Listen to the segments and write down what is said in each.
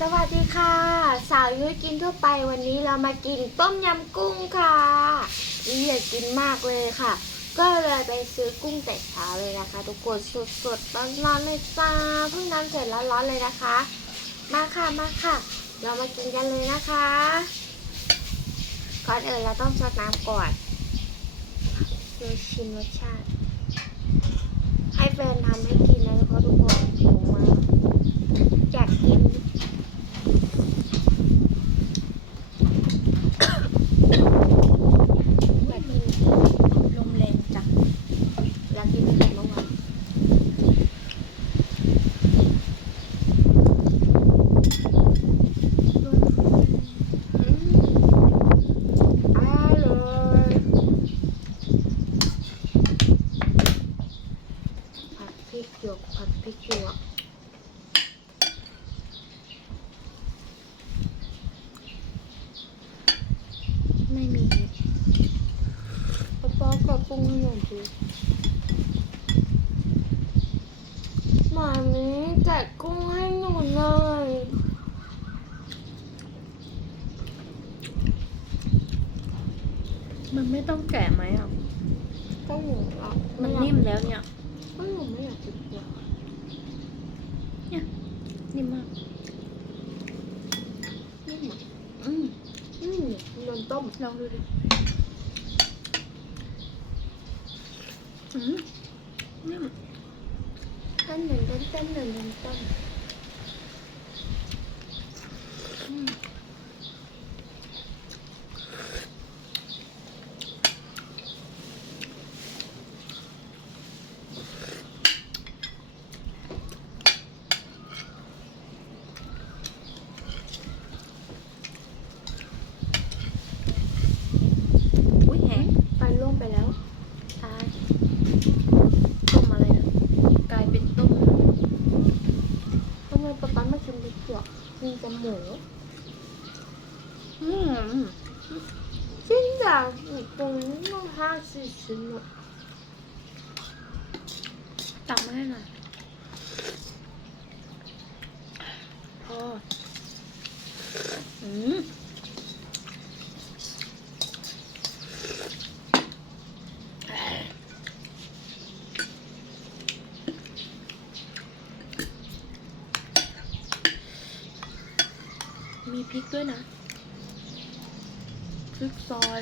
สวัสดีค่ะ สาวยุ้ยกินทั่วไปวันนี้เรามากินต้มยำกุ้งค่ะนี่อยากกินมากเลยค่ะ ก็เลยไปซื้อกุ้งแต่เช้าเลยนะคะ ทุกคนสดสดๆร้อนเลยจ้าเพิ่งทำเสร็จแล้วร้อนเลยนะคะ มาค่ะมาค่ะ เรามากินกันเลยนะคะ ก่อนอื่นเราต้องซดน้ำก่อนดูชิมรสชาติ ให้แฟนทำให้กินนะทุกคนทุกคนหิวมากอยากกิน อยากกิน ลมแรงจัง อยากกินตั้งแต่เมื่อวานอืมอร่อยผัดพริกหยวกผัดพริกหยวกไม่มีกระป๋องกับปรุงให้หน่อยสิหมามีแจกกุ้งให้หนูหน่อยมันไม่ต้องแกะไหมอะ ก็หนูอะมันนิ่มแล้วเนี่ย ก็หนูไม่อยากกินเปลือกนิ่มมาก นิ่มอะอืมอืมโดนต้มลองดูดิ อืมนิ่มเต้นหนึ่งเต้นเต้นหนึ่งเต้นต้น อืมอุ้ยแหง ไฟล่วงไปแล้ว ตายต้มอะไรนะกลายเป็นต้ม ทำไมป๊าป๊าไม่กินเปลือกกินแต่หมู อืม 真的你懂弄它是什么 ตักมาให้หน่อยพออืมมีพริกด้วยนะ พริกซอย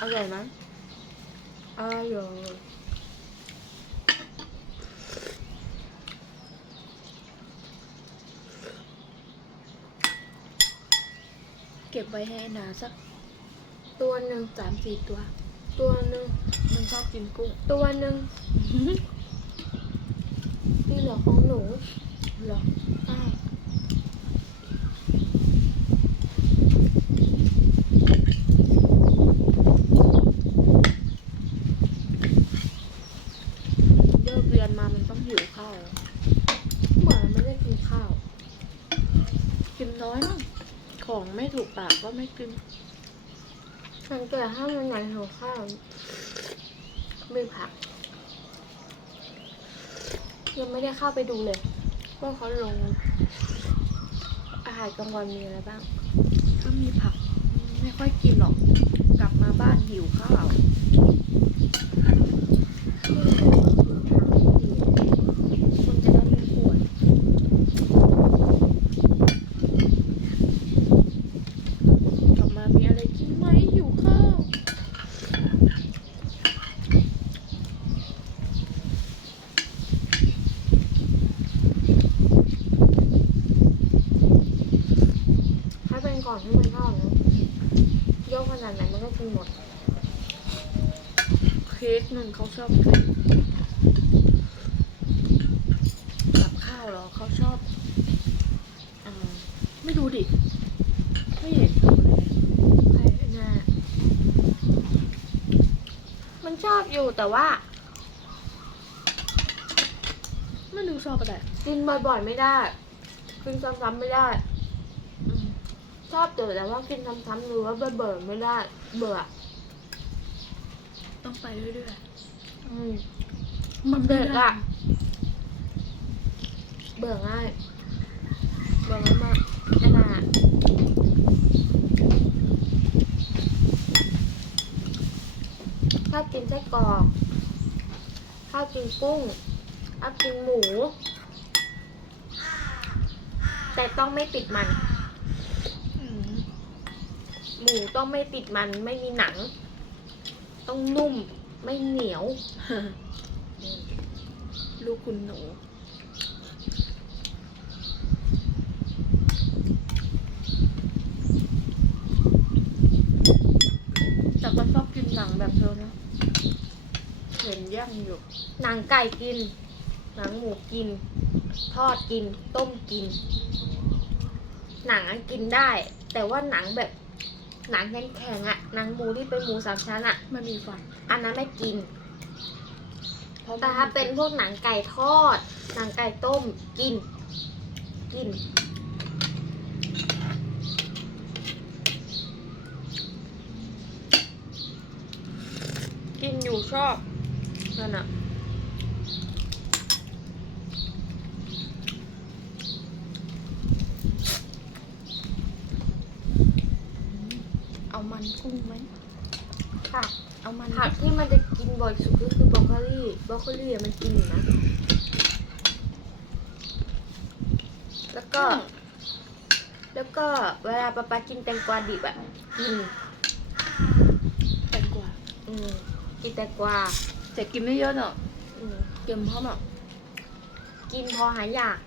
อร่อยไหมอร่อยเก็บไว้ให้ไอ้นาสัก ตัวหนึ่งสามสี่ตัว ตัวหนึ่งมันชอบกินกุ้ง ตัวหนึ่งที่เหลือของหนูเหรอใช่ เลิกเรียนมามันต้องหิวข้าวแล้วเหมือนไม่ได้กินข้าว กินน้อยมั้งของไม่ถูกปากก็ไม่กินสังเกตถ้ามันไหนหิวข้าวไม่ผัก ยังไม่ได้เข้าไปดูเลย ว่าเขาลง อาหารกลางวันมีอะไรบ้าง ก็มีผัก ไม่ค่อยกินหรอก กลับมาบ้านหิวข้าว คุณจะได้ไม่ปวด กลับมามีอะไรกินไหมหิวข้าว ถ้าเป็นก่อนที่มันทอดนะโยกขนาดไหนมันก็กินหมด เค้ก หนึ่งเขาชอบกินกับข้าวหรอเขาชอบอไม่ดูดิ ไม่เห็นทำอะไรเลยใช่น่ามันชอบอยู่แต่ว่าไม่ดูชอบอะไรกินบ่อยๆไม่ได้ กินซ้ำๆไม่ได้ชอบอยู่แต่ว่ากินซ้ำๆหรือว่าเบื่อๆไม่ได้ เบื่อ ต้องไปเรื่อยๆมันเด็กไม่ได้อะเบื่อง่ายเบื่อง่ายมากแอนนาชอบกินไส้กรอกชอบกินกุ้งชอบกินหมู แต่ต้องไม่ติดมัน หมูต้องไม่ติดมันไม่มีหนัง ต้องนุ่มไม่เหนียว ลูกคุณหนู แต่ก็ชอบกินหนังแบบเธอนะเห็นย่างอยู่ หนังไก่กิน หนังหมูกิน ทอดกิน ต้มกิน หนังอะกินได้ แต่ว่าหนังแบบ หนังแข็งๆอะหนังหมูที่เป็นหมูสามชั้นอะไม่มีฟันอันนั้นไม่กินเพราะแต่ถ้าเป็นพวกหนังไก่ทอด หนังไก่ต้มกิน กิน กินอยู่ชอบนั่นอะ เอามันกุ้งไหม ค่ะ เอามันผักที่มันจะกินบ่อยสุดก็คือบรอกโคลี่บรอกโคลี่อะมันกินอยู่นะ แล้วก็ แล้วก็เวลาป๊าป๊ากินแตงกวาดิบอะกินแตงกวาอืมกินแตงกวาแต่กินไม่เยอะเนอะอืมเค็มเพราะแบบกินพอหายอยาก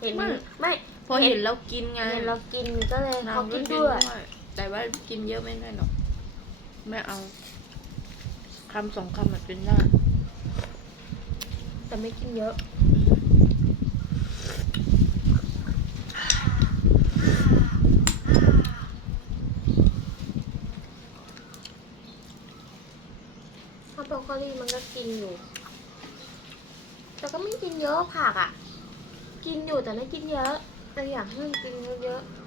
เห็นไม่ไม่พอเห็นเรากินไงเห็นเรากินก็เลยนางเขาก็กินกินด้วยด้วย แต่ว่ากินเยอะไม่ได้หรอก ไม่เอา คำสองคำมันกินได้ แต่ไม่กินเยอะเพราบรอกโคลี่มันก็กินอยู่ แต่ก็ไม่กินเยอะผักอะ กินอยู่แต่ไม่กินเยอะ แต่อยากให้มันกินเยอะๆ